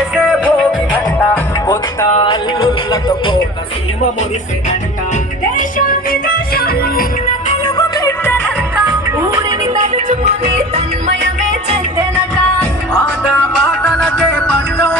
చేసే భోగిదంట కొత్త అల్లుళ్ళతో కోట సీమ మురిసినంట దేశ విదేశాల్లో ఉన్న తెలుగు బిడ్డలంతా ఊరిని తలుచుకొని